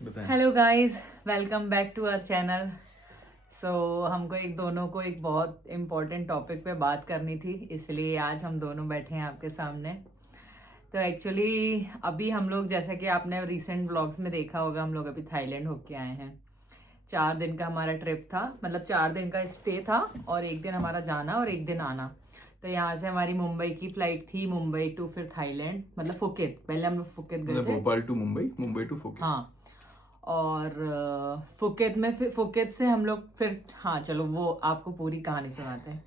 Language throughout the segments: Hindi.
बताएं। Hello guys, welcome back to our channel. So हमको दोनों को एक बहुत इम्पोर्टेंट टॉपिक पे बात करनी थी, इसलिए आज हम दोनों बैठे हैं आपके सामने। तो एक्चुअली अभी हम लोग, जैसा कि आपने रिसेंट ब्लॉग्स में देखा होगा, हम लोग अभी थाईलैंड होके आए हैं। 4 दिन का हमारा ट्रिप था, मतलब 4 दिन का स्टे था और एक दिन हमारा जाना और एक दिन आना। तो यहाँ से हमारी मुंबई की फ्लाइट थी, मुंबई टू फिर थाईलैंड, मतलब फुकेत। पहले हम लोग फुकेत गए मतलब थे। Bhopal to Mumbai, Mumbai to Phuket. हाँ, और फुकेत में फिर फुकेत से हम लोग फिर, हाँ चलो वो आपको पूरी कहानी सुनाते हैं।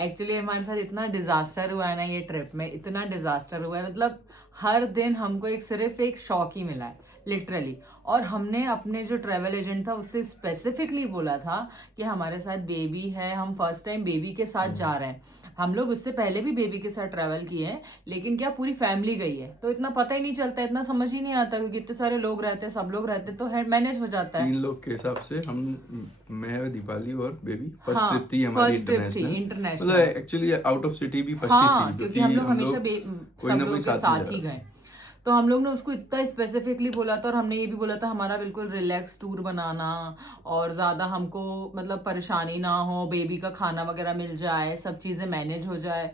एक्चुअली हमारे साथ इतना डिजास्टर हुआ है ना ये ट्रिप में, इतना डिजास्टर हुआ है, मतलब हर दिन हमको सिर्फ एक शॉक ही मिला है, लिटरली। और हमने अपने जो ट्रैवल एजेंट था उससे स्पेसिफिकली बोला था कि हमारे साथ बेबी है, हम फर्स्ट टाइम बेबी के साथ जा रहे हैं। हम लोग उससे पहले भी बेबी के साथ ट्रैवल किए हैं, लेकिन क्या पूरी फैमिली गई है तो इतना पता ही नहीं चलता, इतना समझ ही नहीं आता, क्योंकि इतने सारे लोग रहते हैं, सब लोग रहते हैं तो मैनेज हो जाता है। 3 लोग के हिसाब से हम, मैं, दीपाली और बेबी, फर्स्ट हाँ, ट्रिप थी हमारी फर्स्ट ट्रिप थी इंटरनेशनल। मतलब international. Actually out of city भी फर्स्ट ही थी, हाँ, क्योंकि क्योंकि हम लोग हम हमेशा लोग कोई सब ना कोई लोगों के साथ में जा साथ ही रहा गए। था। तो हम लोग ने उसको इतना स्पेसिफिकली बोला था, और हमने ये भी बोला था हमारा बिल्कुल रिलैक्स टूर बनाना, और ज़्यादा हमको मतलब परेशानी ना हो, बेबी का खाना वगैरह मिल जाए, सब चीज़ें मैनेज हो जाए।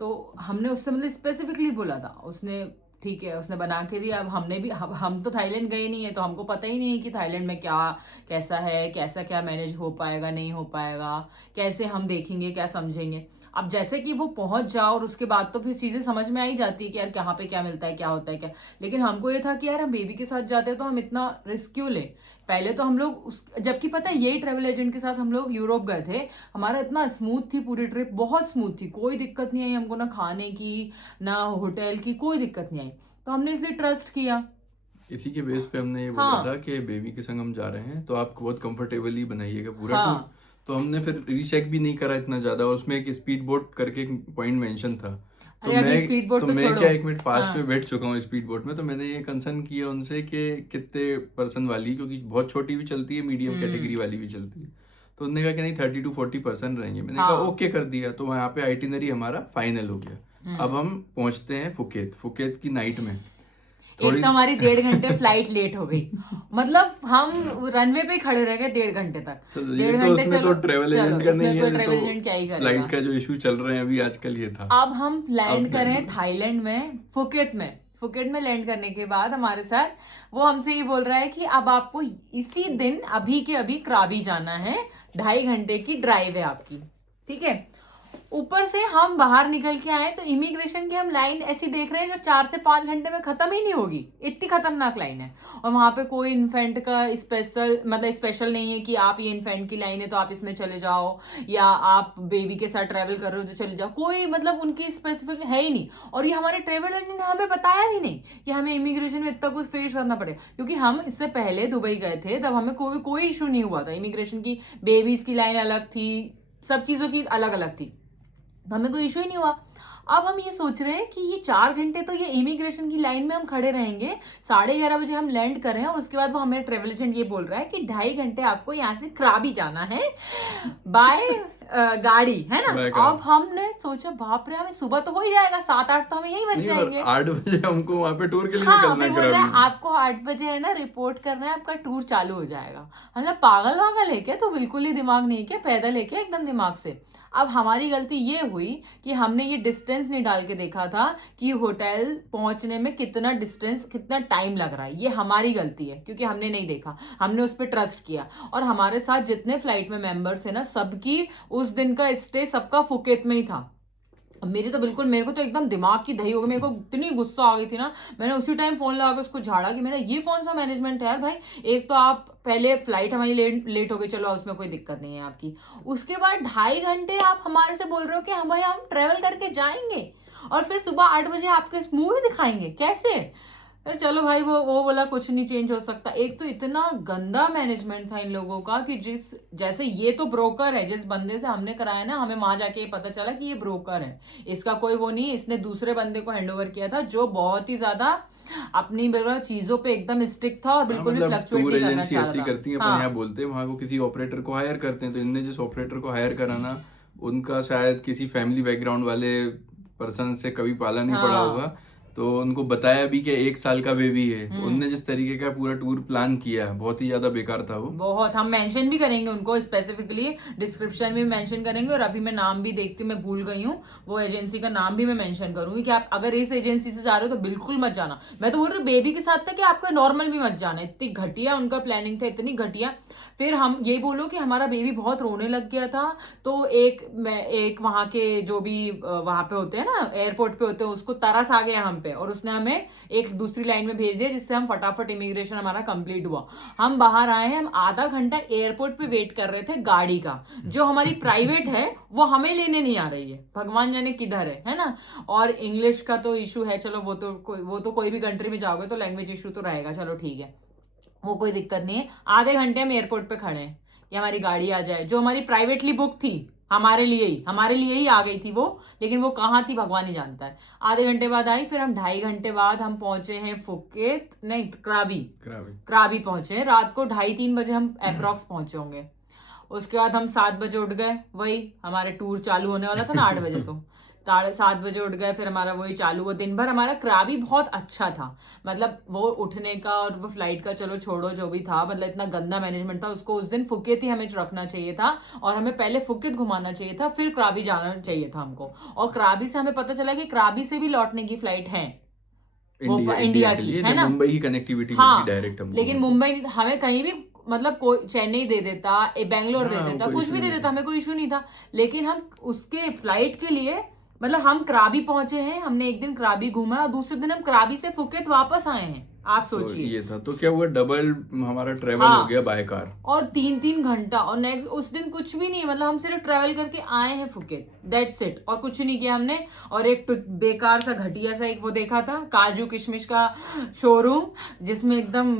तो हमने उससे मतलब स्पेसिफिकली बोला था, उसने ठीक है, उसने बना के दिया। अब हमने भी, हम तो थाईलैंड गए नहीं है, तो हमको पता ही नहीं है कि थाईलैंड में क्या कैसा है, कैसा क्या मैनेज हो पाएगा नहीं हो पाएगा, कैसे हम देखेंगे क्या समझेंगे। अब जैसे कि वो पहुंच जाओ और उसके बाद तो फिर चीजें समझ में आ ही जाती है कि यार कहाँ पे क्या मिलता है, क्या होता है क्या। लेकिन हमको ये था कि यार हम बेबी के साथ जाते हैं तो हम इतना रिस्क क्यों ले। पहले तो हम लोग जबकि पता है यही ट्रेवल एजेंट के साथ हम लोग यूरोप गए थे। हमारा इतना स्मूथ थी पूरी ट्रिप, बहुत स्मूथ थी, कोई दिक्कत नहीं आई हमको, ना खाने की ना होटल की, कोई दिक्कत नहीं आई। तो हमने इसलिए ट्रस्ट किया। इसी के बेस पे हमने ये बोला था हाँ, कि बेबी के संग हम जा रहे हैं तो आप बहुत कंफर्टेबली बनाइएगा पूरा टूर। हाँ। तो हमने फिर रीचेक भी नहीं करा इतना ज़्यादा, और उसमें एक स्पीड बोट करके एक पॉइंट मेंशन था। तो अरे अभी मैं स्पीड बोट तो तो मैं छोड़ो। क्या 1 मिनट पास्ट हाँ। में बैठ चुका हूँ स्पीड बोट में, तो मैंने ये कंसर्न किया उनसे कि कितने पर्सन वाली, क्योंकि बहुत छोटी भी चलती है, मीडियम हम्म। कैटेगरी वाली भी चलती है। तो उन्होंने कहा कि नहीं 30 to 40% रहेंगे। मैंने कहा हाँ। ओके कर दिया। तो वहाँ पे आइटिनरी हमारा फाइनल हो गया। अब हम्म। हम पहुँचते हैं फुकेत, फुकेत की नाइट में एक थोड़ी तो हमारी 1.5 घंटे फ्लाइट लेट हो गई, मतलब हम रनवे पे खड़े रह गए 1.5 घंटे तक। चलो, ये डेढ़ तो घंटे उसमें तो चलो। ट्रेवल चलो, एजेंट का नहीं इसमें है, कोई ये तो ट्रेवल एजेंट क्या ही फ्लाइट करेगा। का जो इशू चल रहे हैं अभी आजकल ये था। अब हम अब लैंड लैंड करें हुआ। थाईलैंड में, फुकेत में। फुकेट में लैंड करने के बाद हमारे साथ वो हमसे ये बोल रहा है कि अब आपको इसी दिन अभी के अभी क्राबी जाना है, 2.5 घंटे की ड्राइव है आपकी। ठीक है। ऊपर से हम बाहर निकल के आए तो इमिग्रेशन की हम लाइन ऐसी देख रहे हैं जो 4 से 5 घंटे में खत्म ही नहीं होगी, इतनी खतरनाक लाइन है। और वहां पे कोई इन्फेंट का स्पेशल, मतलब स्पेशल नहीं है कि आप ये इन्फेंट की लाइन है तो आप इसमें चले जाओ, या आप बेबी के साथ ट्रेवल कर रहे हो तो चले जाओ, कोई मतलब उनकी स्पेसिफिक है ही नहीं। और ये हमारे ट्रेवल एजेंट ने हमें बताया भी नहीं कि हमें इमिग्रेशन में इतना कुछ फेस करना पड़ेगा, क्योंकि हम इससे पहले दुबई गए थे, तब हमें कोई कोई इशू नहीं हुआ था इमिग्रेशन की। बेबीज की लाइन अलग थी, सब चीजों की अलग अलग थी, तो हमें कोई इशू ही नहीं हुआ। अब हम ये सोच रहे हैं कि ये 4 घंटे तो ये इमिग्रेशन की लाइन में हम खड़े रहेंगे, 11:30 बजे हम लैंड कर रहे हैं, और उसके बाद वो हमें ट्रेवल एजेंट ये बोल रहा है कि 2.5 घंटे आपको यहाँ से क्राबी जाना है बाय गाड़ी, है ना। By car. अब हमने सोचा बाप रे, हमें सुबह तो हो ही जाएगा, 7-8 तो हमें यही बच नहीं, और जाएंगे। 8 बजे हमको वहां पे टूर के लिए हाँ, निकलना फिर है बोल रहा है करावी। आपको 8 बजे है ना रिपोर्ट करना है, आपका टूर चालू हो जाएगा। मतलब पागल वागल है क्या, तो बिल्कुल ही दिमाग नहीं है क्या, पैदल है क्या एकदम दिमाग से। अब हमारी गलती ये हुई कि हमने ये डिस्टेंस नहीं डाल के देखा था कि होटल पहुंचने में कितना डिस्टेंस, कितना टाइम लग रहा है। ये हमारी गलती है, क्योंकि हमने नहीं देखा, हमने उस पर ट्रस्ट किया। और हमारे साथ जितने फ्लाइट में मेंबर्स थे ना, सबकी उस दिन का स्टे सबका फुकेत में ही था। अब मेरी तो बिल्कुल, मेरे को तो एकदम दिमाग की दही हो गई, मेरे को इतनी गुस्सा आ गई थी ना, मैंने उसी टाइम फोन लगा के उसको झाड़ा कि मेरा ये कौन सा मैनेजमेंट है यार भाई। एक तो आप पहले फ्लाइट हमारी लेट हो गई, चलो उसमें कोई दिक्कत नहीं है आपकी, उसके बाद 2.5 घंटे आप हमारे से बोल रहे हो कि हम भाई हम ट्रेवल करके जाएंगे, और फिर सुबह 8 बजे आपके मूवी दिखाएंगे, कैसे। अरे चलो भाई, वो बोला कुछ नहीं चेंज हो सकता। एक तो इतना गंदा मैनेजमेंट था इन लोगों का कि जिस जैसे ये तो ब्रोकर है, जिस बंदे से हमने कराया ना, हमें वहां जाके ये पता चला कि ये ब्रोकर है, इसका कोई वो नहीं, इसने दूसरे बंदे को हैंड ओवर किया था जो बहुत ही ज्यादा अपनी बिल्कुल चीजों पे एकदम स्ट्रिक्ट था और हाँ, बिल्कुल भी मतलब फ्लक्चुएट टूर नहीं करना एजेंसी चाह ऐसी रहा था। करती है, अपन यहाँ हाँ। बोलते हैं, वहाँ वो किसी ऑपरेटर को हायर करते हैं, तो इनने जिस ऑपरेटर को हायर करा ना, उनका शायद किसी फैमिली बैकग्राउंड वाले पर्सन से कभी पाला नहीं पड़ा हाँ। होगा। तो उनको बताया भी कि 1 साल का बेबी है, तो उनने जिस तरीके का पूरा टूर प्लान किया बहुत ही ज्यादा बेकार था वो। बहुत, हम मेंशन भी करेंगे उनको स्पेसिफिकली, डिस्क्रिप्शन में मेंशन करेंगे, और अभी मैं नाम भी देखती हूँ, मैं भूल गई हूँ, वो एजेंसी का नाम भी मैं मेंशन करूंगी कि आप अगर इस एजेंसी से जा रहे हो तो बिल्कुल मत जाना। मैं तो बोल रही हूँ बेबी के साथ था कि आपका नॉर्मल भी मत जाना, इतनी घटिया उनका प्लानिंग था, इतनी घटिया। फिर हम ये बोलो कि हमारा बेबी बहुत रोने लग गया था, तो एक वहाँ के जो भी वहाँ पे होते हैं ना, एयरपोर्ट पे होते हैं, उसको तरस आ गया हम पे, और उसने हमें एक दूसरी लाइन में भेज दिया, जिससे हम फटाफट इमिग्रेशन हमारा कंप्लीट हुआ। हम बाहर आए हैं, हम आधा घंटा एयरपोर्ट पे वेट कर रहे थे गाड़ी का, जो हमारी प्राइवेट है वो हमें लेने नहीं आ रही है, भगवान जाने किधर है ना। और इंग्लिश का तो इशू है, चलो वो तो कोई भी कंट्री में जाओगे तो लैंग्वेज इशू तो रहेगा, चलो ठीक है, वो कोई दिक्कत नहीं है। आधे घंटे हम एयरपोर्ट पे खड़े हैं कि हमारी गाड़ी आ जाए, जो हमारी प्राइवेटली बुक थी, हमारे लिए ही आ गई थी वो, लेकिन वो कहाँ थी भगवान ही जानता है। आधे घंटे बाद आई, फिर हम 2.5 घंटे बाद हम पहुंचे हैं फुकेत, नहीं क्राबी पहुंचे हैं, रात को 2:30-3 बजे हम अप्रॉक्स पहुंचे होंगे। उसके बाद हम 7 बजे उठ गए, वही हमारे टूर चालू होने वाला था ना 8 बजे, तो 7 बजे उठ गए, फिर हमारा वही चालू हुआ। दिन भर हमारा क्राबी बहुत अच्छा था, मतलब वो उठने का और वो फ्लाइट का चलो छोड़ो, जो भी था, मतलब इतना गंदा मैनेजमेंट था, उसको उस दिन फुकेत ही हमें रखना चाहिए था, और हमें पहले फुकेत घुमाना चाहिए था, फिर क्राबी जाना चाहिए था हमको। और क्राबी से हमें पता चला कि क्राबी से भी लौटने की फ्लाइट है, वो इंडिया के की लिए है ना, मुंबई की कनेक्टिविटी हाँ, मिलती डायरेक्ट हमको। लेकिन मुंबई हमें कहीं भी, मतलब कोई चेन्नई दे देता, बेंगलोर दे हाँ, देता, कोई कुछ इशू भी दे नहीं देता, था। हमें कोई इशू नहीं था। लेकिन हम उसके फ्लाइट के लिए, मतलब हम क्राबी पहुंचे हैं, हमने एक दिन क्राबी घूमा, और दूसरे दिन हम क्राबी से फुकेत वापस आए हैं, आप तो सोचिए। ये था, तो क्या हुआ, डबल हमारा ट्रेवल हो हाँ, गया बाय कार। और 3-3 घंटा, और नेक्स्ट उस दिन कुछ भी नहीं, मतलब हम सिर्फ ट्रेवल करके आए हैं फुकेत, दैट्स इट, और कुछ नहीं किया हमने। और एक बेकार सा घटिया सा एक वो देखा था, काजू किशमिश का शोरूम, जिसमें एकदम,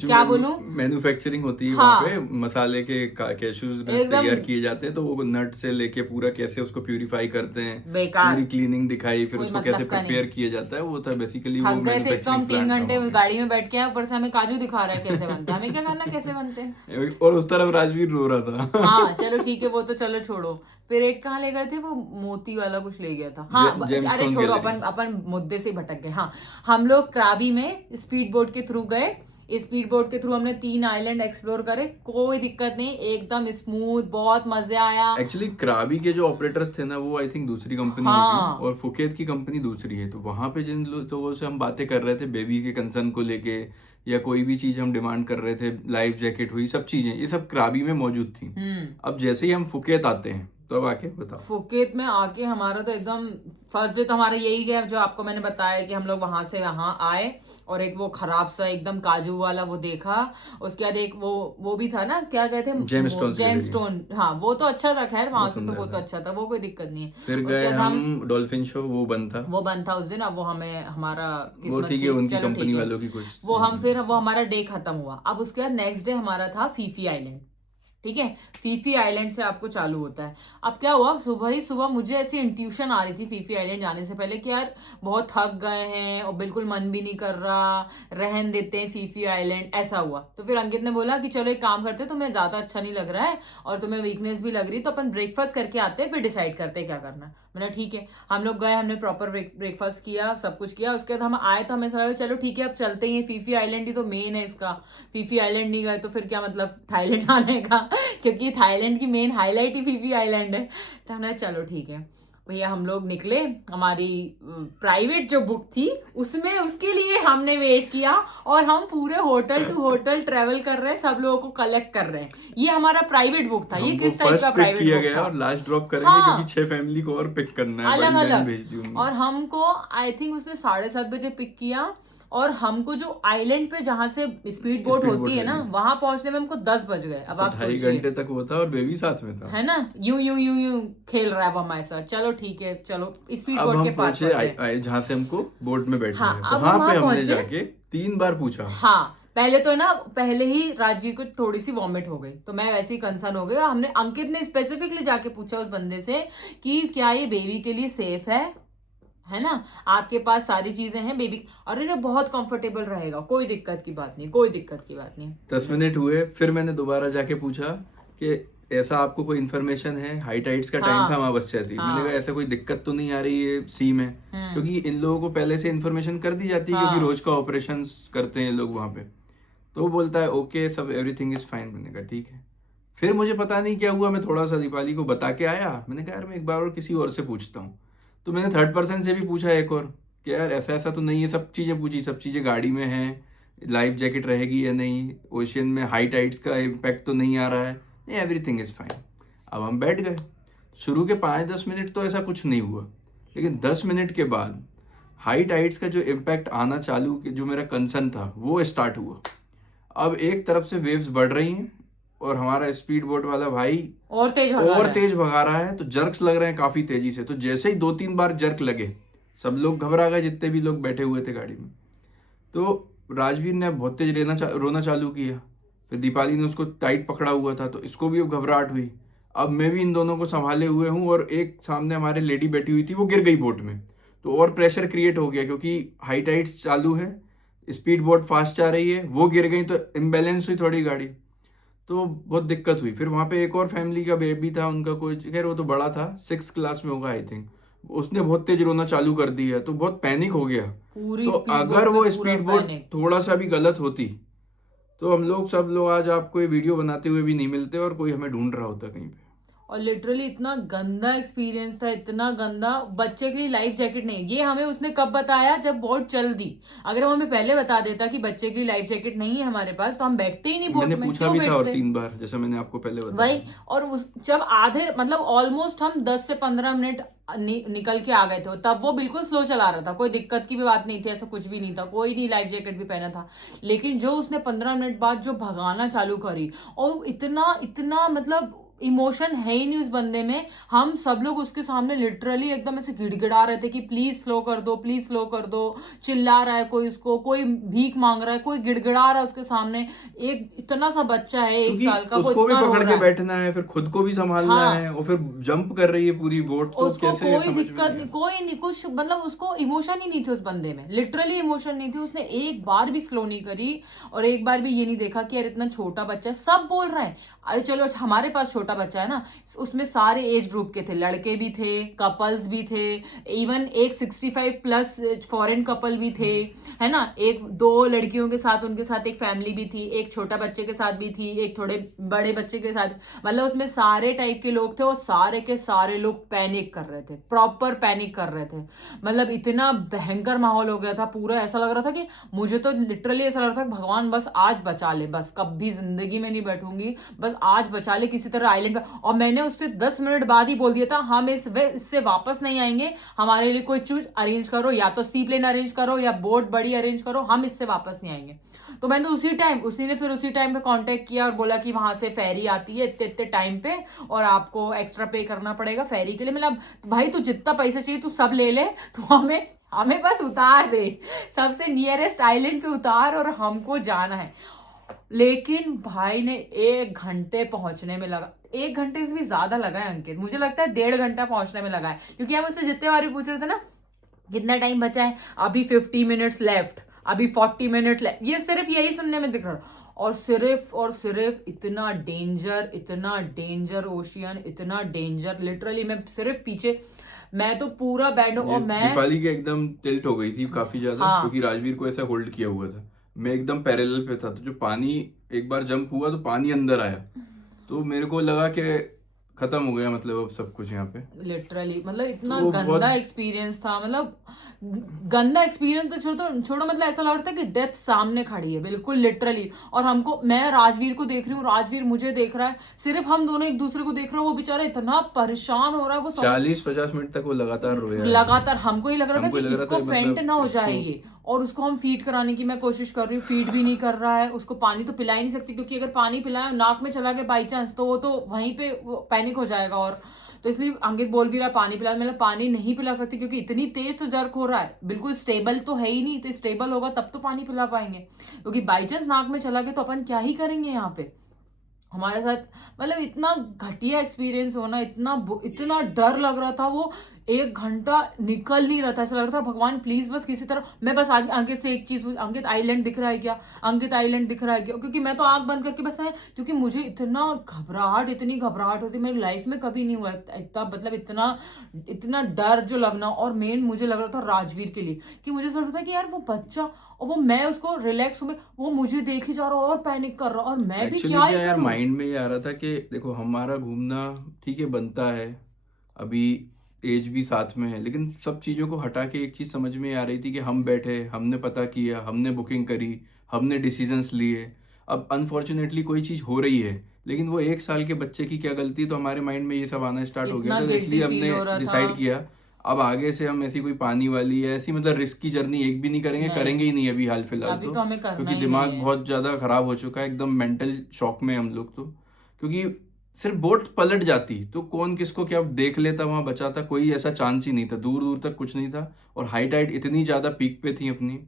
क्या बोलूं, मैन्युफैक्चरिंग होती है वहाँ पे, हाँ, मसाले के कैश्यूज एकदम तैयार किए जाते हैं, तो वो नट से लेके पूरा कैसे उसको प्यूरिफाई करते हैं, बेकार, पूरी क्लीनिंग दिखाई, फिर कोई उसको कैसे मतलब का नहीं। प्रिपेयर किया जाता है, वो था बेसिकली थक वो गए थे, एक तो हम मैन्युफैक्चरिंग 3 घंटे प्लांट था गाड़ी में बैठ के आए, ऊपर से हमें काजू दिखा रहा है कैसे बनते हैं, हमें क्या करना कैसे बनते हैं। वहाँ पे। और उस तरफ राजवीर रो रहा था। हाँ चलो ठीक है, वो तो चलो छोड़ो। फिर एक कहाँ ले गए थे, वो मोती वाला कुछ ले गया था, हाँ अरे जेम्सटोन छोड़ो, गैलरी। अपन मुद्दे से ही भटक गए। हाँ, हम लोग क्राबी में स्पीड बोट के थ्रू गए, स्पीड बोट के थ्रू हमने 3 आइलैंड एक्सप्लोर करे, कोई दिक्कत नहीं, एकदम स्मूथ, बहुत मजे आया। एक्चुअली क्राबी के जो ऑपरेटर्स थे ना, वो आई थिंक दूसरी कंपनी हाँ, होगी, और फुकेत की कंपनी दूसरी है। तो वहां पे जिन लोगों से हम बातें कर रहे थे बेबी के कंसर्न को लेके, या कोई भी चीज हम डिमांड कर रहे थे, लाइफ जैकेट हुई, सब चीजें, ये सब क्राबी में मौजूद थी। अब जैसे ही हम फुकेत आते हैं, तो अब आके बताओ। फुकेत में आके हमारा तो एकदम फर्स्ट डे तो हमारा यही गया, जो आपको मैंने बताया कि हम लोग वहां से यहाँ आए, और एक वो खराब सा एकदम काजू वाला वो देखा। उसके बाद एक वो भी था ना, क्या कहते हैं, जेमस्टोन, हाँ वो तो अच्छा था, खैर वहां से तो वो तो अच्छा था, वो कोई दिक्कत नहीं है। फिर उसके गए बाद हम डॉल्फिन शो, वो बंद था उस दिन, अब वो हमें हमारा वो किस्मत ठीक है, थी, उनकी चलो कंपनी ठीक है, वालों की कुछ। वो हमारा डे खत्म हुआ। अब उसके बाद नेक्स्ट डे हमारा था फीफी आइलैंड, ठीक है, फीफी आइलैंड से आपको चालू होता है। अब क्या हुआ, सुबह ही सुबह मुझे ऐसी इंट्यूशन आ रही थी फीफी आइलैंड जाने से पहले कि यार बहुत थक गए हैं और बिल्कुल मन भी नहीं कर रहा, रहन देते हैं फीफी आइलैंड, ऐसा हुआ। तो फिर अंकित ने बोला कि चलो एक काम करते, तुम्हें ज्यादा अच्छा नहीं लग रहा है और तुम्हें वीकनेस भी लग रही, तो अपन ब्रेकफास्ट करके आते हैं, फिर डिसाइड करते हैं क्या करना है। मैंने ठीक है, हम लोग गए, हमने प्रॉपर ब्रेकफास्ट किया, सब कुछ किया। उसके बाद हम आए तो हमें लगा चलो ठीक है अब चलते ही, फीफी आइलैंड ही तो मेन है इसका, फीफी आइलैंड नहीं गए तो फिर क्या मतलब थाईलैंड आने का, क्योंकि थाईलैंड की मेन हाईलाइट ही फीफी आइलैंड है। तो हमने चलो ठीक है भैया, हम लोग निकले, हमारी प्राइवेट जो बुक थी उसमें, उसके लिए हमने वेट किया, और हम पूरे होटल टू होटल ट्रेवल कर रहे हैं, सब लोगों को कलेक्ट कर रहे हैं। ये हमारा प्राइवेट बुक था, ये किस टाइप का प्राइवेट किया बुक गया था, और लास्ट ड्रॉप करेंगे, हाँ, क्योंकि 6 फैमिली को और पिक करना है, अलग बड़ी लाइन अलग। भेज दी उन्होंने। और हमको आई थिंक उसने 7:30 बजे पिक किया, और हमको जो आइलैंड पे जहां से स्पीड बोट होती है ना, वहां पहुंचने में हमको 10 बज गए। अब आप सोचिए, 2.5 घंटे तक वो था, और बेबी साथ में था, है ना, यूं खेल रहा है वो हमारे साथ। चलो ठीक है, चलो स्पीड अब बोट हम के पास पहुंचे, जहाँ से हमको बोट में बैठना हाँ, है, अब वहां वहां पे हमने पहुंचे, जाके 3 बार पूछा। हाँ, पहले तो ना, पहले ही राजवीर को थोड़ी सी वॉमिट हो गई, तो मैं वैसे ही कंसर्न हो गई। हमने, अंकित ने स्पेसिफिकली जाके पूछा उस बंदे से कि क्या ये बेबी के लिए सेफ है ना, आपके पास सारी चीजें हैं बेबी, अरे ना बहुत कंफर्टेबल रहेगा, कोई दिक्कत की बात नहीं, कोई दिक्कत की बात नहीं। 10 मिनट हुए, फिर मैंने दोबारा जाके पूछा कि ऐसा आपको कोई इन्फॉर्मेशन है? हाई टाइड्स का टाइम हाँ था, अमावस्या थी। मैंने कहा हाँ ऐसा कोई दिक्कत तो नहीं आ रही है सी में, क्योंकि इन लोगों को पहले से इन्फॉर्मेशन कर दी जाती है, क्योंकि हाँ रोज का ऑपरेशन करते हैं लोग वहाँ पे। तो वो बोलता है ओके सब एवरीथिंग इज फाइन। मैंने कहा ठीक है। फिर मुझे पता नहीं क्या हुआ, मैं थोड़ा सा दीपाली को बता के आया। मैंने कहा यार मैं एक बार और किसी और से पूछता हूँ। तो मैंने थर्ड पर्सन से भी पूछा एक और, कि यार ऐसा ऐसा तो नहीं है। सब चीज़ें पूछी, सब चीज़ें गाड़ी में हैं, लाइफ जैकेट रहेगी या नहीं, ओशियन में हाई टाइड्स का इम्पैक्ट तो नहीं आ रहा है, नहीं एवरीथिंग इज़ फाइन। अब हम बैठ गए। शुरू के 5-10 मिनट तो ऐसा कुछ नहीं हुआ, लेकिन 10 मिनट के बाद हाई टाइड्स का जो इम्पैक्ट आना चालू, जो मेरा कंसर्न था वो स्टार्ट हुआ। अब एक तरफ से वेव्स बढ़ रही हैं और हमारा स्पीड बोट वाला भाई और तेज भगा और रहा है। तेज भगा रहा है, तो जर्क्स लग रहे हैं काफी तेजी से। तो जैसे ही 2-3 बार जर्क लगे, सब लोग घबरा गए, जितने भी लोग बैठे हुए थे गाड़ी में। तो राजवीर ने बहुत तेज रोना चालू किया। फिर दीपाली ने उसको टाइट पकड़ा हुआ था, तो इसको भी अब घबराहट हुई। अब मैं भी इन दोनों को संभाले हुए हूँ, और एक सामने हमारे लेडी बैठी हुई थी, वो गिर गई बोट में। तो और प्रेशर क्रिएट हो गया, क्योंकि हाई टाइड्स चालू है, स्पीड बोट फास्ट जा रही है, वो गिर गई तो इम्बैलेंस हुई थोड़ी गाड़ी। तो बहुत दिक्कत हुई। फिर वहाँ पे एक और फैमिली का बेबी था, उनका कोई, खैर वो तो बड़ा था, 6th क्लास में होगा आई थिंक, उसने बहुत तेज रोना चालू कर दिया। तो बहुत पैनिक हो गया। पूरी तो स्पीड अगर बोट में वो पूरा स्पीड बोट पैनिक। थोड़ा सा भी गलत होती, तो हम लोग सब लोग आज आपको ये वीडियो बनाते हुए भी नहीं मिलते, और कोई हमें ढूंढ रहा होता कहीं पे। और लिटरली इतना गंदा एक्सपीरियंस था, इतना गंदा। बच्चे के लिए लाइफ जैकेट नहीं, ये हमें उसने कब बताया, जब बोट चल दी। अगर वो हमें पहले बता देता कि बच्चे के लिए लाइफ जैकेट नहीं है हमारे पास, तो हम बैठते ही नहीं बोट मैंने में, पूछा क्यों भी था और बैठते। 3 बार, जैसा मैंने आपको पहले वही। बताया। और उस जब आधे मतलब ऑलमोस्ट हम 10 से 15 मिनट निकल के आ गए थे, तब वो बिल्कुल स्लो चला रहा था, कोई दिक्कत की भी बात नहीं थी, ऐसा कुछ भी नहीं था, कोई नहीं लाइफ जैकेट भी पहना था। लेकिन जो उसने 15 मिनट बाद जो भगाना चालू करी, और इतना इतना मतलब इमोशन है ही नहीं उस बंदे में। हम सब लोग उसके सामने लिटरली एकदम ऐसे गिड़गिड़ा रहे थे कि प्लीज स्लो कर दो, प्लीज स्लो कर दो। चिल्ला रहा है कोई उसको, कोई भीख मांग रहा है, कोई गिड़गिड़ा रहा है उसके सामने। एक इतना सा बच्चा है 1 क्योंकि साल का, वो उसको भी इतना रो पकड़ रहा के है। बैठना है, फिर खुद को भी संभालना हाँ, है, और फिर जंप कर रही है पूरी बोट, तो उसको कैसे, कोई समझ में दिक्कत नहीं नहीं, आया। कोई नहीं, कुछ मतलब उसको इमोशन ही नहीं थी उस बंदे में, लिटरली इमोशन नहीं थी। उसने एक बार भी स्लो नहीं करी, और एक बार भी ये नहीं देखा कि यार इतना छोटा बच्चा है। सब बोल रहे हैं अरे चलो हमारे पास छोटा बच्चा है ना, उसमें सारे एज ग्रुप के थे, लड़के भी थे, कपल्स भी थे, इवन एक 65+ फॉरेन कपल भी थे, है ना, एक 2 लड़कियों के साथ, उनके साथ एक फैमिली भी थी, एक छोटा बच्चे के साथ भी थी, एक थोड़े बड़े बच्चे के साथ। मतलब उसमें सारे टाइप के लोग थे, और सारे के सारे लोग पैनिक कर रहे थे, प्रॉपर पैनिक कर रहे थे। मतलब इतना भयंकर माहौल हो गया था पूरा। ऐसा लग रहा था कि मुझे तो लिटरली ऐसा लग रहा था कि भगवान बस आज बचा ले, बस कभी जिंदगी में नहीं बैठूंगी, बस आज बचा ले किसी तरह आइलैंड पे। और मैंने उससे 10 मिनट बाद ही बोल दिया था हम इससे वापस नहीं आएंगे, हमारे लिए कोई चीज अरेंज करो, या तो सी प्लेन अरेंज करो या बोट बड़ी अरेंज करो, हम इससे वापस नहीं आएंगे। तो मैंने उसी टाइम पे कांटेक्ट किया और बोला कि वहां से फेरी आती है इतने इतने टाइम पे, और आपको एक्स्ट्रा पे करना पड़ेगा फेरी के लिए। मतलब भाई तू जितना पैसा चाहिए तू सब ले ले, तू हमें हमें बस उतार दे, सबसे नियरेस्ट आइलैंड पे उतार, और हमको जाना है। लेकिन भाई ने 1 घंटे पहुंचने में लगा, 1 घंटे से भी ज्यादा लगा है अंकित, मुझे लगता है 1.5 घंटा पहुंचने में लगा है। क्योंकि हम उससे जितने बार भी पूछ रहे थे ना कितना टाइम बचा है, अभी 50 मिनट्स लेफ्ट, अभी 40 मिनट लेफ्ट, ये सिर्फ यही सुनने में दिख रहा। और सिर्फ इतना डेंजर ओशियन, इतना डेंजर, लिटरली मैं सिर्फ पीछे, मैं तो पूरा बैंड, और मैं दीपाली के एकदम टिल्ट हो गई थी काफी ज्यादा, हाँ क्योंकि राजवीर को ऐसा होल्ड किया हुआ था। मैं एकदम पैरेलल पे था, तो जो पानी एक बार जंप हुआ तो पानी अंदर आया, तो मेरे को लगा कि खत्म हो गया, मतलब अब सब कुछ यहाँ पे। लिटरली मतलब इतना तो गंदा बहुत एक्सपीरियंस था। मतलब गंदा एक्सपीरियंस तो छोड़ो, मतलब ऐसा लग रहा था कि डेथ सामने खड़ी है बिल्कुल लिटरली। और हमको, मैं राजवीर को देख रही हूँ, राजवीर मुझे देख रहा है, सिर्फ हम दोनों एक दूसरे को देख रहे हो। वो बेचारा इतना परेशान हो रहा है, वो 40-50 मिनट तक वो लगातार रोया है। लगातार। हमको ही लग रहा था हमको कि लग रहा इसको था फेंट मतलब ना हो जाए इसको, ये। और उसको हम फीड कराने की मैं कोशिश कर रही हूँ, फीड भी नहीं कर रहा है, उसको पानी तो पिला ही नहीं सकती, क्योंकि अगर पानी पिलाया नाक में चला गया बाई चांस, तो वो तो वहीं पे पैनिक हो जाएगा। और तो इसलिए अंकित बोल भी रहा पानी पिला, मतलब पानी नहीं पिला सकती, क्योंकि इतनी तेज तो जर्क हो रहा है, बिल्कुल स्टेबल तो है ही नहीं। तो स्टेबल होगा तब तो पानी पिला पाएंगे, क्योंकि बाई चांस नाक में चला गया तो अपन क्या ही करेंगे यहाँ पे हमारे साथ। मतलब इतना घटिया एक्सपीरियंस होना, इतना डर लग रहा था। वो 1 घंटा निकल नहीं रहा था, ऐसा लग रहा था भगवान प्लीज बस किसी तरह मैं बस आगे अंकित से एक चीज अंकित आइलैंड दिख रहा है क्या, अंकित आइलैंड दिख रहा है क्या, क्योंकि मैं तो आंख बंद करके बस है, क्योंकि मुझे इतनी घबराहट होती मेरी लाइफ में कभी नहीं हुआ इतना, मतलब इतना इतना डर जो लगना। और मेन मुझे लग रहा था राजवीर के लिए कि मुझे समझ रहा था कि यार वो बच्चा और वो मैं उसको रिलैक्स हुए, वो मुझे देख ही जा रहा और पैनिक कर रहा और मैं भी एक्चुअली क्या ही क्या यार, करूं। माइंड में ये आ रहा था कि देखो हमारा घूमना ठीक है बनता है, अभी एज भी साथ में है, लेकिन सब चीज़ों को हटा के एक चीज़ समझ में आ रही थी कि हम बैठे, हमने पता किया, हमने बुकिंग करी, हमने डिसीजंस लिए। अब अनफॉर्चुनेटली कोई चीज़ हो रही है, लेकिन वो 1 साल के बच्चे की क्या गलती, तो हमारे माइंड में ये सब आना स्टार्ट हो गया इतना था, तो गिल्टी इसलिए फील हमने हो रहा था। डिसाइड किया अब आगे से हम ऐसी कोई पानी वाली या ऐसी मतलब रिस्क की जर्नी एक भी नहीं करेंगे, नहीं, करेंगे ही नहीं अभी हाल फिलहाल अभी तो। तो हमें करना क्योंकि ही नहीं दिमाग है। बहुत ज़्यादा ख़राब हो चुका है, एकदम मेंटल शॉक में हम लोग तो। क्योंकि सिर्फ बोट पलट जाती तो कौन किसको क्या देख लेता, वहां बचाता, कोई ऐसा चांस ही नहीं था, दूर दूर तक कुछ नहीं था। और हाई टाइड इतनी ज्यादा पीक पे थी अपनी,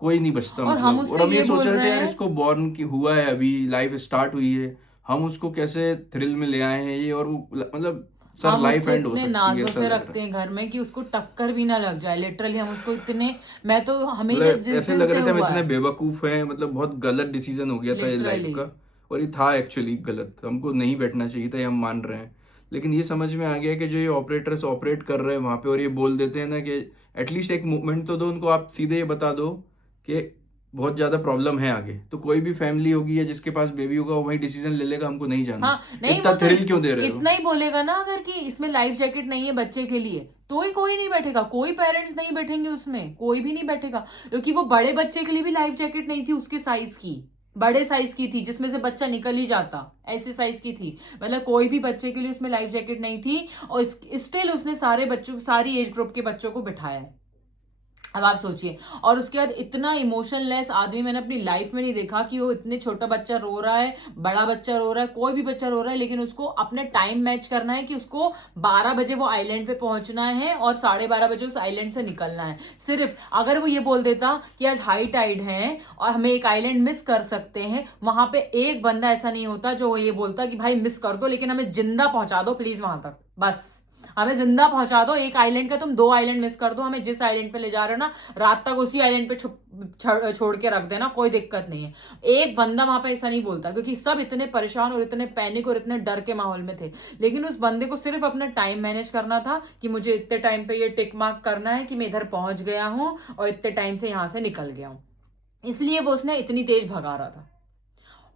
कोई नहीं बचता और हम मतलब। और उससे हम ये ये सोच बोल रहे थे रहे यार हैं। इसको बॉर्न की हुआ है, अभी लाइफ स्टार्ट हुई है, हम उसको कैसे थ्रिल में ले आए हैं ये, और वो मतलब सर हम लाइफ उसको एंड हो इतने सकती है नाजों ऐसा से लग रहा रखते है। हैं घर में कि उसको टक्कर भी ना लग जाए, लिटरली हम उसको इतने, मैं तो हमेशा मतलब जिस ऐसे दिन लग से रहे थे हम हुआ इतने है बेवकूफ हैं, मतलब बहुत गलत डिसीजन हो गया था ये लाइफ लिटरली। का। और ये था एक्चुअली गलत, हमको नहीं बैठना चाहिए था, ये हम मान रहे हैं। लेकिन ये समझ में आ गया कि जो ये ऑपरेटर्स ऑपरेट कर रहे हैं वहां पे, और ये बोल देते हैं ना कि एटलीस्ट एक मूवमेंट तो दो उनको, आप सीधे ये बता दो कि बहुत ज्यादा प्रॉब्लम है आगे, तो कोई भी फैमिली होगी या जिसके पास बेबी होगा वो वही डिसीजन ले लेगा, हमको नहीं जाना। हाँ नहीं, इतना वो तो थ्रिल क्यों दे रहे हो। इतना ही बोलेगा ना, अगर कि इसमें लाइफ जैकेट नहीं है बच्चे के लिए तो ही कोई नहीं बैठेगा, कोई पेरेंट्स नहीं बैठेंगे उसमें, कोई भी नहीं बैठेगा। क्योंकि वो बड़े बच्चे के लिए भी लाइफ जैकेट नहीं थी उसके साइज की, बड़े साइज की थी जिसमें से बच्चा निकल ही जाता, ऐसे साइज की थी। मतलब कोई भी बच्चे के लिए उसमें लाइफ जैकेट नहीं थी, और स्टिल उसने सारे बच्चों, सारी एज ग्रुप के बच्चों को बिठाया है। अब आप सोचिए, और उसके बाद इतना इमोशनलेस आदमी मैंने अपनी लाइफ में नहीं देखा कि वो इतने छोटा बच्चा रो रहा है, बड़ा बच्चा रो रहा है, कोई भी बच्चा रो रहा है, लेकिन उसको अपने टाइम मैच करना है कि उसको 12 बजे वो आइलैंड पे पहुंचना है और 12:30 बजे उस आइलैंड से निकलना है। सिर्फ अगर वो ये बोल देता कि आज हाई टाइड है और हमें एक आइलैंड मिस कर सकते हैं, वहां पे एक बंदा ऐसा नहीं होता जो वो ये बोलता कि भाई मिस कर दो लेकिन हमें जिंदा पहुंचा दो प्लीज वहां तक, बस हमें जिंदा पहुंचा दो, एक आइलैंड का तुम 2 आइलैंड मिस कर दो, हमें जिस आइलैंड पे ले जा रहे हो ना रात तक उसी आइलैंड पे छोड़ के रख देना, कोई दिक्कत नहीं है। एक बंदा वहां पे ऐसा नहीं बोलता, क्योंकि सब इतने परेशान और इतने पैनिक और इतने डर के माहौल में थे। लेकिन उस बंदे को सिर्फ अपना टाइम मैनेज करना था कि मुझे इतने टाइम पे ये टिक मार्क करना है कि मैं इधर पहुंच गया हूं और इतने टाइम से यहां से निकल गया हूं, इसलिए वो उसने इतनी तेज भगा रहा था।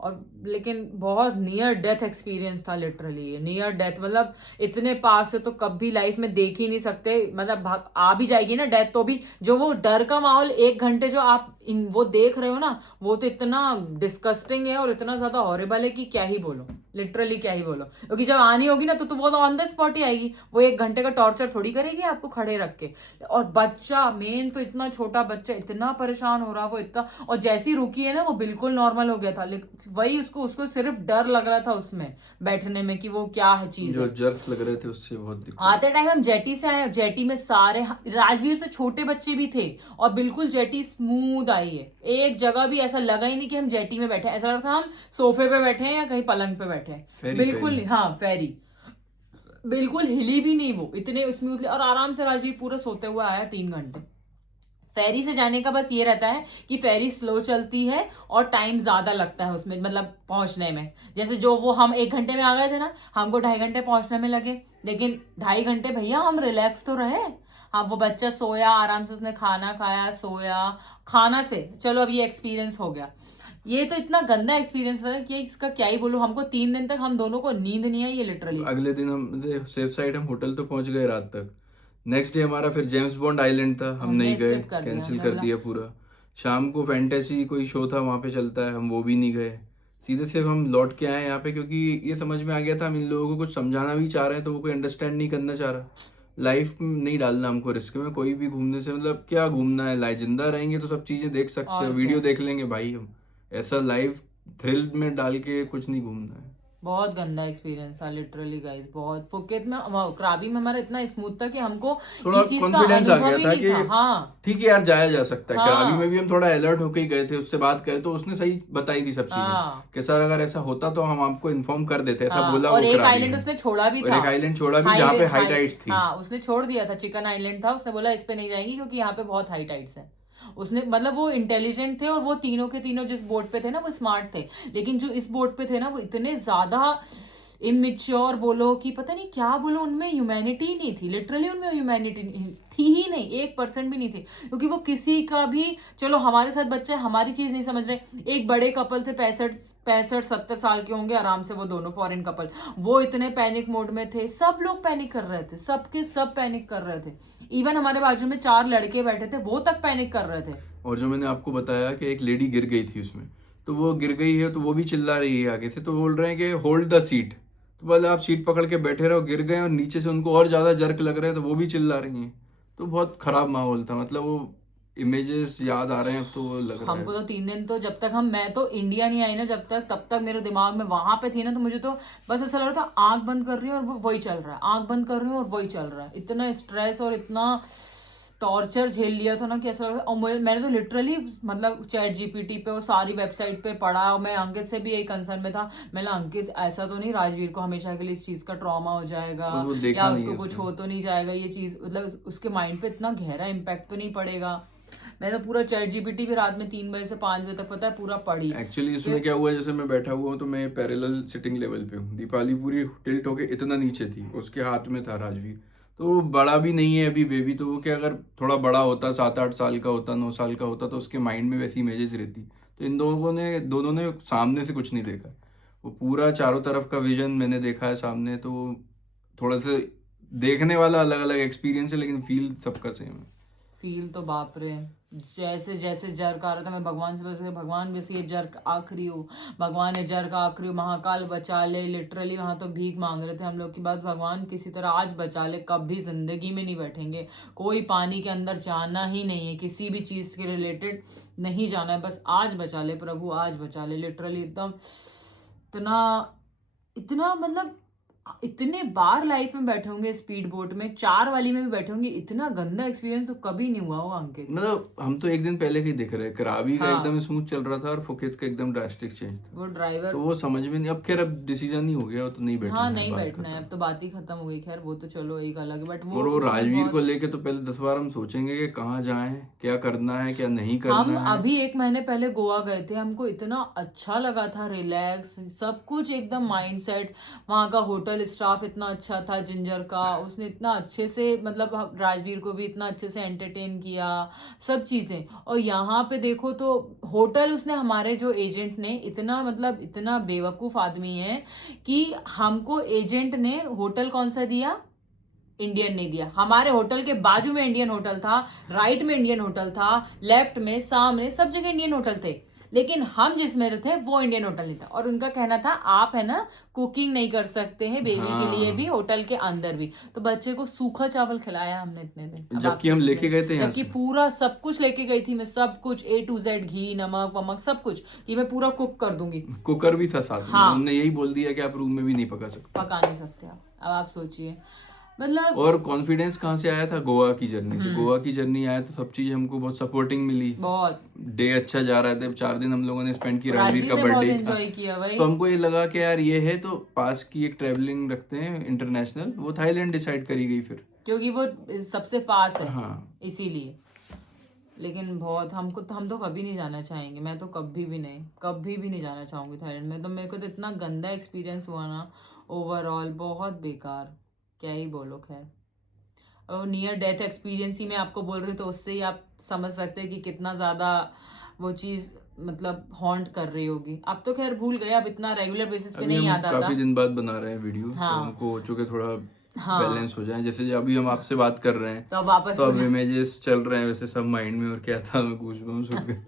और लेकिन बहुत नियर डेथ एक्सपीरियंस था, लिटरली नियर डेथ, मतलब इतने पास से तो कभी लाइफ में देख ही नहीं सकते। मतलब आ भी जाएगी ना डेथ तो भी जो वो डर का माहौल 1 घंटे जो आप वो देख रहे हो ना, वो तो इतना डिस्कस्टिंग है और इतना ज्यादा हॉरिबल है कि क्या ही बोलो, लिटरली क्या ही बोलो। क्योंकि जब आनी होगी ना तो वो तो ऑन द स्पॉट ही आएगी, वो 1 घंटे का टॉर्चर थोड़ी करेगी आपको खड़े रख के। और बच्चा मेन तो इतना छोटा बच्चा इतना परेशान हो रहा, वो इतना, और जैसी रुकी है ना वो बिल्कुल नॉर्मल हो गया था, लेकिन वही उसको उसको सिर्फ डर लग रहा था उसमें बैठने में कि वो क्या है चीज जो है। जर्क्स लग रहे थे उससे बहुत दिक्कत। आते टाइम हम जेटी से आए, जेटी में सारे राजवीर से छोटे बच्चे भी थे और बिल्कुल जेटी स्मूथ आई है, एक जगह भी ऐसा लगा ही नहीं कि हम जेटी में बैठे, ऐसा लग रहा था हम सोफे पे बैठे हैं या कहीं पलंग पे बैठे हैं। फेरी बिल्कुल फेरी। नहीं, हाँ फेरी, बिल्कुल हिली भी नहीं वो, इतने स्मूथली और आराम से राजवीर पूरा सोते हुए आया 3 घंटे। फेरी से जाने का बस ये रहता है कि फेरी स्लो चलती है और टाइम ज्यादा लगता है उसमें, मतलब पहुंचने में। जैसे जो वो हम 1 घंटे में आ गए थे ना, हमको 2.5 घंटे पहुंचने में लगे, लेकिन 2.5 घंटे भैया हम रिलैक्स तो रहे। हाँ वो बच्चा सोया आराम से, उसने खाना खाया, सोया, खाना से चलो अब ये एक्सपीरियंस हो गया। ये तो इतना गंदा एक्सपीरियंस था कि इसका क्या ही बोलूं, हमको 3 दिन तक हम दोनों को नींद नहीं आई, ये लिटरली। अगले दिन हम सेफ साइड हम होटल तो पहुंच गए रात तक। नेक्स्ट डे हमारा फिर जेम्स बॉन्ड आइलैंड था, हम नहीं हमने गए, स्किप कर दिया, कैंसिल हमने कर बोला दिया पूरा। शाम को फैंटेसी कोई शो था वहाँ पे चलता है, हम वो भी नहीं गए। सीधे सिर्फ हम लौट के आए यहाँ पे, क्योंकि ये समझ में आ गया था हम इन लोगों को कुछ समझाना भी चाह रहे हैं तो वो कोई अंडरस्टैंड नहीं करना चाह रहा। लाइफ में नहीं डालना हमको रिस्क में कोई भी घूमने से, मतलब क्या घूमना है, लाइफ जिंदा रहेंगे तो सब चीज़ें देख सकते और हो, क्या। वीडियो देख लेंगे भाई हम। ऐसा लाइफ थ्रिल में डाल के कुछ नहीं घूमना है। बहुत गंदा एक्सपीरियंस था लिटरली गाइस, बहुत। फुकेत में क्राबी में हमारा इतना स्मूथ था कि हमको थोड़ा ये चीज का कॉन्फिडेंस आ अनुभव गया ही था नहीं कि था। हाँ ठीक है यार, जाया जा सकता है। करावी में हाँ भी हम थोड़ा अलर्ट होके ही गए थे, उससे बात करे तो उसने सही बताई थी सब चीजें हाँ कि सर अगर ऐसा होता तो हम आपको इन्फॉर्म कर देते, ऐसा हाँ। बोला और वो एक करावी आइलैंड में। उसने छोड़ा भी और था, एक आइलैंड छोड़ा भी जहाँ हाईवे पे हाई हाई, टाइड्स थी। हाँ उसने छोड़ दिया था, चिकन आइलैंड था, उसने बोला इस पे नहीं जाएंगी क्योंकि यहाँ पे बहुत हाई टाइड्स है। उसने मतलब वो इंटेलिजेंट थे, और वो तीनों के तीनों जिस बोट पे थे ना वो स्मार्ट थे, लेकिन जो इस बोट पे थे ना वो इतने ज्यादा इमेच्योर बोलो कि पता नहीं क्या बोलो, उनमें ह्यूमैनिटी ही नहीं थी, लिटरली उनमें ह्यूमैनिटी थी ही नहीं, 1% भी नहीं थी। क्योंकि वो किसी का भी, चलो हमारे साथ बच्चे हमारी चीज नहीं समझ रहे, एक बड़े कपल थे 65-70 साल के होंगे आराम से, वो दोनों फॉरेन कपल, वो इतने पैनिक मोड में थे, सब लोग पैनिक कर रहे थे, सबके सब पैनिक कर रहे थे। इवन हमारे बाजू में 4 लड़के बैठे थे, वो तक पैनिक कर रहे थे। और जो मैंने आपको बताया कि एक लेडी गिर गई थी उसमें, तो वो गिर गई है तो वो भी चिल्ला रही है आगे से, तो बोल रहे हैं कि होल्ड द सीट। तो बोले आप सीट पकड़ के बैठे रहो, गिर गए और नीचे से उनको और ज्यादा जर्क लग रहे हैं, तो वो भी चिल्ला रही हैं। तो बहुत खराब माहौल था, मतलब वो इमेजेस याद आ रहे हैं अब तो वो लग रहा है। हमको तो 3 दिन तो जब तक मैं तो इंडिया नहीं आई ना जब तक, तब तक मेरे दिमाग में वहां पे थी ना, तो मुझे तो बस ऐसा लग रहा था आंख बंद कर रही हूँ और वो वही चल रहा है, आंख बंद कर रही हूँ और वही चल रहा है। इतना स्ट्रेस और इतना टॉर्चर झेल लिया था ना कि ऐसा लग रहा था। और मैंने तो लिटरली मतलब चैट जीपीटी पे और सारी वेबसाइट पे पढ़ा, और मैं अंकित से भी यही कंसर्न में था, मैंने अंकित ऐसा तो नहीं राजवीर को हमेशा के लिए इस चीज का ट्रॉमा हो जाएगा, बस वो या देखा नहीं उसको है कुछ उसने। हो तो नहीं जाएगा ये चीज, मतलब उसके माइंड पे इतना गहरा इम्पैक्ट तो नहीं पड़ेगा। मैंने पूरा चैट जीपीटी भी रात में 3 बजे से 5 बजे तक पता है पूरा पढ़ी एक्चुअली इसमें कि क्या हुआ, जैसे मैं बैठा हुआ हूँ तो मैं पैरेलल सिटिंग लेवल पे हूँ, दीपाली पूरी टिल्ट होके इतना नीचे थी, उसके हाथ में था राजवीर। तो वो बड़ा भी नहीं है अभी बेबी, तो वो क्या अगर थोड़ा बड़ा होता, 7-8 साल का होता, 9 साल का होता, तो उसके माइंड में वैसी इमेजेस रहती। तो इन दोनों ने सामने से कुछ नहीं देखा, वो पूरा चारों तरफ का विजन मैंने देखा है सामने। तो वो थोड़ा सा देखने वाला अलग अलग एक्सपीरियंस है, लेकिन फील सबका सेम है। फील तो बाप रे, जैसे जैसे जर्क आ रहा था मैं भगवान से बस भगवान बस ये जर्क आखिरी हो, भगवान ये जर्क आखिरी हो, महाकाल बचा ले, लिटरली वहां तो भीख मांग रहे थे हम लोग की, बस भगवान किसी तरह आज बचा ले, कभी जिंदगी में नहीं बैठेंगे, कोई पानी के अंदर जाना ही नहीं है, किसी भी चीज के रिलेटेड नहीं जाना है, बस आज बचा ले प्रभु, आज बचा ले, लिटरली एकदम इतना इतना मतलब इतने बार लाइफ में बैठे होंगे स्पीड बोट में, 4 वाली में भी बैठे होंगे, इतना गंदा एक्सपीरियंस तो कभी नहीं हुआ होगा अंकित। मतलब हम तो एक दिन पहले ही देख रहे हैं, करावी का एकदम हाँ स्मूथ चल रहा था और फुकेत का एकदम ड्रास्टिक चेंज था। वो ड्राइवर, तो वो समझ में नहीं, अब खैर अब डिसीजन ही हो गया, वो तो नहीं हाँ बैठना है, नहीं बात बैठना है अब खत्म। तो, बात ही खत्म हो गई, खैर वो तो चलो एक अलग है, बट वो और वो उसमें राजवीर को बहुत। लेके तो पहले 10 बार हम सोचेंगे कि कहाँ जाएं, क्या करना है क्या नहीं हम करना है। अभी 1 महीने पहले गोवा गए थे, हमको इतना अच्छा लगा था, रिलैक्स सब कुछ एकदम माइंड सेट, वहाँ का होटल स्टाफ इतना अच्छा था, जिंजर का, उसने इतना अच्छे से मतलब राजवीर को भी इतना अच्छे से एंटरटेन किया, सब चीज़ें। और यहाँ पे देखो तो होटल उसने, हमारे जो एजेंट ने इतना मतलब इतना बेवकूफ़ आदमी है कि हमको एजेंट ने होटल कौन सा दिया, इंडियन नहीं दिया। हमारे होटल के बाजू में इंडियन होटल था, राइट में इंडियन होटल था, लेफ्ट में सामने सब जगह इंडियन होटल थे, लेकिन हम जिसमें थे वो इंडियन होटल नहीं था। और उनका कहना था आप है ना कुकिंग नहीं कर सकते हैं बेबी के लिए भी, हाँ, होटल के अंदर भी। तो बच्चे को सूखा चावल खिलाया हमने इतने दिन, अब आप जबकि हम सोचिए। लेके गए थे यहाँ जबकि से। पूरा सब कुछ लेके गई थी मैं, सब कुछ A to Z, घी नमक वमक सब कुछ, कि मैं पूरा कुक कर दूंगी। कुकर भी था साथ में, हाँ उनने यही बोल दिया कि आप रूम में भी नहीं पका सकते। पका नहीं सकते आप, अब आप सोचिए मतलब। और कॉन्फिडेंस कहाँ से आया था, गोवा की जर्नी से। हम्म, गोवा की जर्नी आया तो सब चीज़ हमको बहुत सपोर्टिंग मिली। बहुत। डे अच्छा जा रहा था, 4 दिन हम लोगों ने स्पेंड की, राजवीर राजवीर का ने बहुत बर्थडे था। एंजॉय किया भाई, तो हमको ये लगा कि यार ये है तो पास की एक ट्रैवलिंग रखते हैं इंटरनेशनल, वो थाईलैंड डिसाइड करी गई फिर। क्योंकि वो सबसे पास है हाँ, इसीलिए। लेकिन बहुत हमको तो, हम तो कभी नहीं जाना चाहेंगे, मैं तो कभी भी नहीं जाना चाहूंगी थाईलैंड में। तो मेरे को तो इतना गंदा एक्सपीरियंस हुआ ना, ओवरऑल बहुत बेकार, क्या ही बोलो। खैर और नियर डेथ एक्सपीरियंस ही मैं आपको बोल रही हूँ, तो उससे ही आप समझ सकते हैं कि कितना ज़्यादा वो चीज़ मतलब हॉन्ट कर रही होगी। अब तो खैर भूल गए, अब इतना रेगुलर बेसिस पे अभी नहीं हम याद आता। काफी दिन बाद बना रहे हैं वीडियो, तो हाँ हमको हो चुके थोड़ा हाँ बैलेंस हो जाए। जैसे अभी हम आपसे बात कर रहे हैं तो अब वापस तो अब इमेजेस चल रहे हैं वैसे सब माइंड में, और क्या था मैं गूज़बम्स हो गए।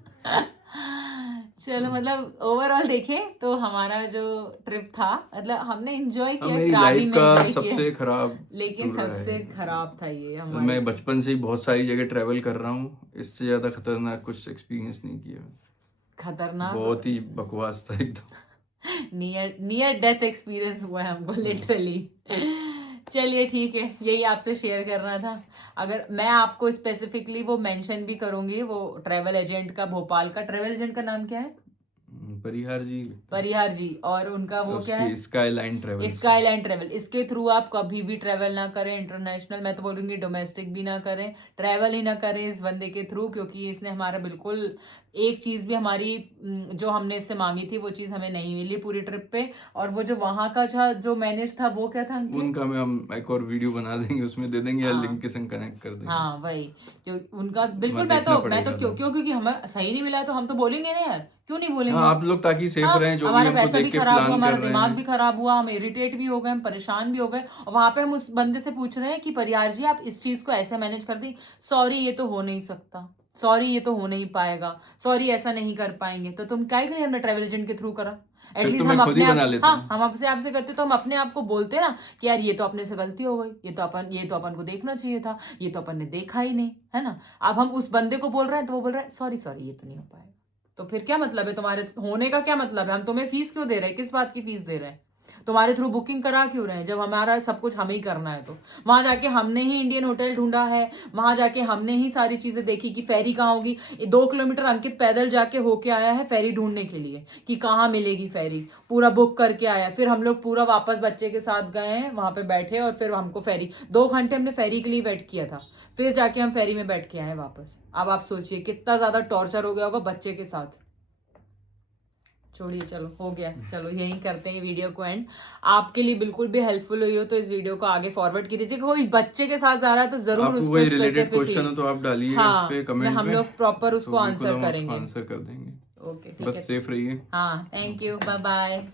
चलो मतलब ओवरऑल देखें तो हमारा जो ट्रिप था, मतलब हमने एंजॉय अब किया, मेरी क्राबी लाइफ में का एंजॉय किया, सबसे खराब लेकिन टूर रहा सबसे है। खराब था ये मतलब हमारे। मैं बचपन से ही बहुत सारी जगह ट्रैवल कर रहा हूँ, इससे ज़्यादा खतरनाक कुछ एक्सपीरियंस नहीं किया। खतरनाक। बहुत ही बकवास था एकदम। नियर डेथ एक्सपीरियंस हुआ है हमको लिटरली। चलिए ठीक है, यही आपसे शेयर करना था। अगर मैं आपको स्पेसिफिकली वो मेंशन भी करूंगी, वो ट्रैवल एजेंट का, भोपाल का ट्रैवल एजेंट का नाम क्या है? परिहार जी। परिहार जी। और उनका वो क्या है? Skyline travel. Skyline travel. इसके थ्रू आप कभी भी ट्रैवल ना करें, इंटरनेशनल, मैं तो बोलूंगी डोमेस्टिक भी ना करें, ट्रैवल ही ना करें इस बंदे के थ्रू, क्योंकि इसने हमारा बिल्कुल एक चीज भी हमारी जो हमने इससे मांगी थी वो चीज हमें नहीं मिली पूरी ट्रिप पे। और वो जो वहां का जो मैनेज था वो क्या था अंकित? उनका में हम एक और वीडियो बना देंगे, उसमें दे देंगे या हाँ। लिंक के संग कनेक्ट कर देंगे। हाँ वही, क्यों उनका बिल्कुल, मैं देखना तो पड़ेगा क्यों तो। क्यों क्योंकि हमें सही नहीं मिला है तो हम तो बोलेंगे ना यार, क्यों नहीं बोलेंगे? हाँ, आप लोग ताकि सेफ हाँ, रहें, जो भी हमारा हमको पैसा भी देख के खराब हुआ, प्लान हमारा कर रहे दिमाग हैं। भी खराब हुआ, हम इरिटेट भी हो गए, हम परेशान भी हो गए, और वहां पे हम उस बंदे से पूछ रहे हैं कि परियार जी आप इस चीज को ऐसे मैनेज कर दी, सॉरी ये तो हो नहीं सकता, सॉरी ये तो हो नहीं पाएगा, सॉरी ऐसा नहीं कर पाएंगे। तो तुम क्या लिए हमने ट्रैवल एजेंट के थ्रू करा? फिर एटलीस्ट तो मैं हम खुद ही अपने बना आप, लेता। हाँ हम आपसे आपसे करते तो हम अपने आप को बोलते ना कि यार ये तो अपने से गलती हो गई, ये तो अपन को देखना चाहिए था, ये तो अपन ने देखा ही नहीं, है ना? अब हम उस बंदे को बोल रहे हैं तो वो बोल रहा है सॉरी सॉरी ये तो नहीं हो पाएगा। तो फिर क्या मतलब है तुम्हारे होने का? क्या मतलब है? हम तुम्हें फीस क्यों दे रहे हैं? किस बात की फीस दे रहे हैं? तुम्हारे थ्रू बुकिंग करा क्यों रहे हैं जब हमारा सब कुछ हमें ही करना है? तो वहां जाके हमने ही इंडियन होटल ढूंढा है, वहां जाके हमने ही सारी चीजें देखी कि फेरी कहाँ होगी। 2 किलोमीटर अंकित पैदल जाके होके आया है फेरी ढूंढने के लिए कि कहाँ मिलेगी फेरी, पूरा बुक करके आया। फिर हम लोग पूरा वापस बच्चे के साथ गए हैं, वहां पे बैठे और फिर हमको फेरी 2 घंटे हमने फेरी के लिए वेट किया था, फिर जाके हम फेरी में बैठ के आए वापस। अब आप सोचिए कितना ज्यादा टॉर्चर हो गया होगा बच्चे के साथ। छोड़िए, चलो हो गया, चलो यही करते हैं वीडियो को एंड। आपके लिए बिल्कुल भी हेल्पफुल हुई हो तो इस वीडियो को आगे फॉरवर्ड कीजिए। कोई बच्चे के साथ जा रहा है तो जरूर आपको उसको कोई रिलेटेड क्वेश्चन हो स्पेसिफिकली, तो आप डालिएगा हाँ, इस पे कमेंट हम में, लोग प्रॉपर उसको तो बिल्कुल आंसर हम उसको करेंगे। आंसर कर देंगे। ओके, ठीक बस है, सेफ रहिए। हाँ, थैंक यू, बाय बाय।